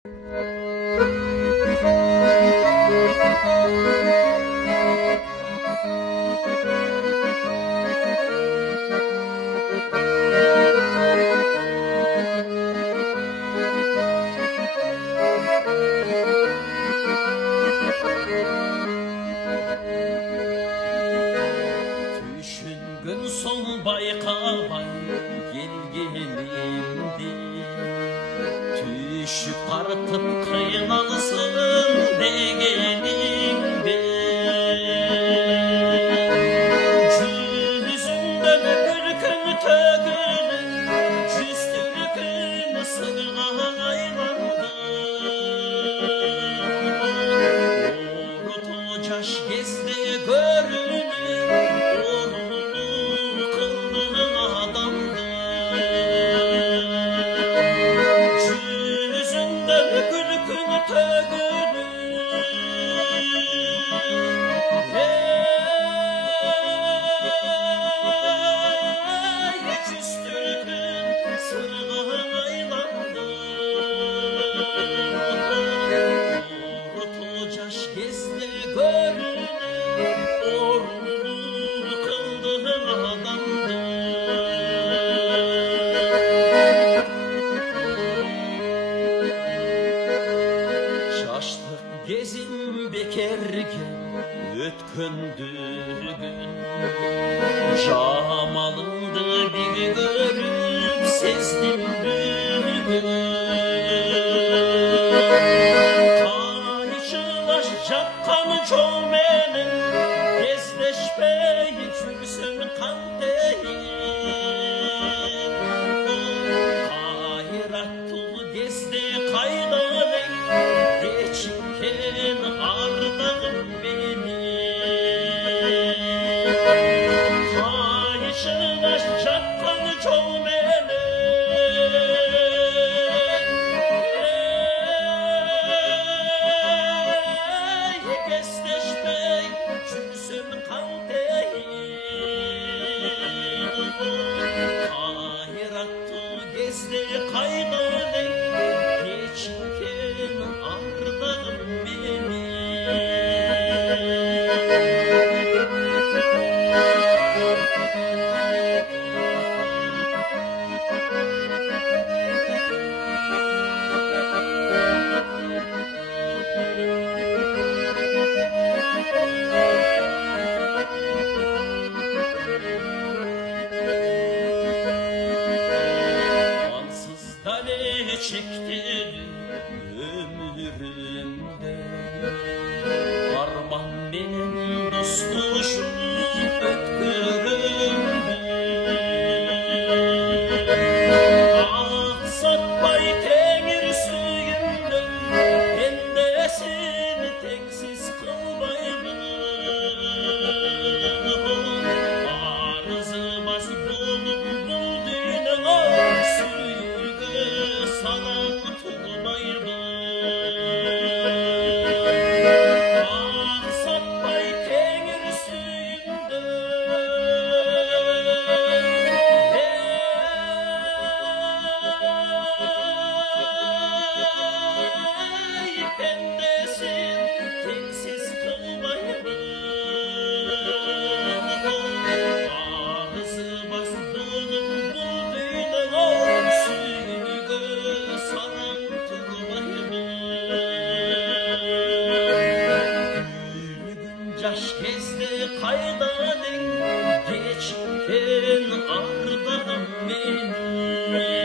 Düşüngün son bayqabay gelgenimdi, düşüp artıp kıymalısın degenimdi. Yüzünden gülkün tökülür, yüz türkün sığaylandı. Orut ocaş gezde görünür, orunu kıldığın adamdı. Yüzünden gülkün tökülür, yüz türkün sığaylandı. Orut ocaş gezde görünür, orunu kıldığın adamdı. Şaştık gezin bekerken ötkündü gün, Jamalındı bir görüp sezdim bugün. Kayışılaş jakkan çoğmenin, gezleşmeyi çürsün kan değil. Kayrattıl gezde kaynalayın, geçirken ardağım beni. Kayışılaş jakkan çoğmenin, gezleşmeyi çürsün kan değil. Kayrattıl gezde kaynalayın, geçirken ardağım beni. Ansız dale çekti ömrümde, Arman benim dostuşum ötkürümde. Aksatmay tengir suyumda, endesin teksiz kılmaydı. Arızı bas bulup bulduğuna, sürgü sana tutmaydı. Aksatmay tengir suyunda, endesin teksiz kılmaydı. Ağzı bas bulup bulduğuna, sürgü sana tutmaydı. Gün caş gezde kaydanın, geçirken ardağım beni.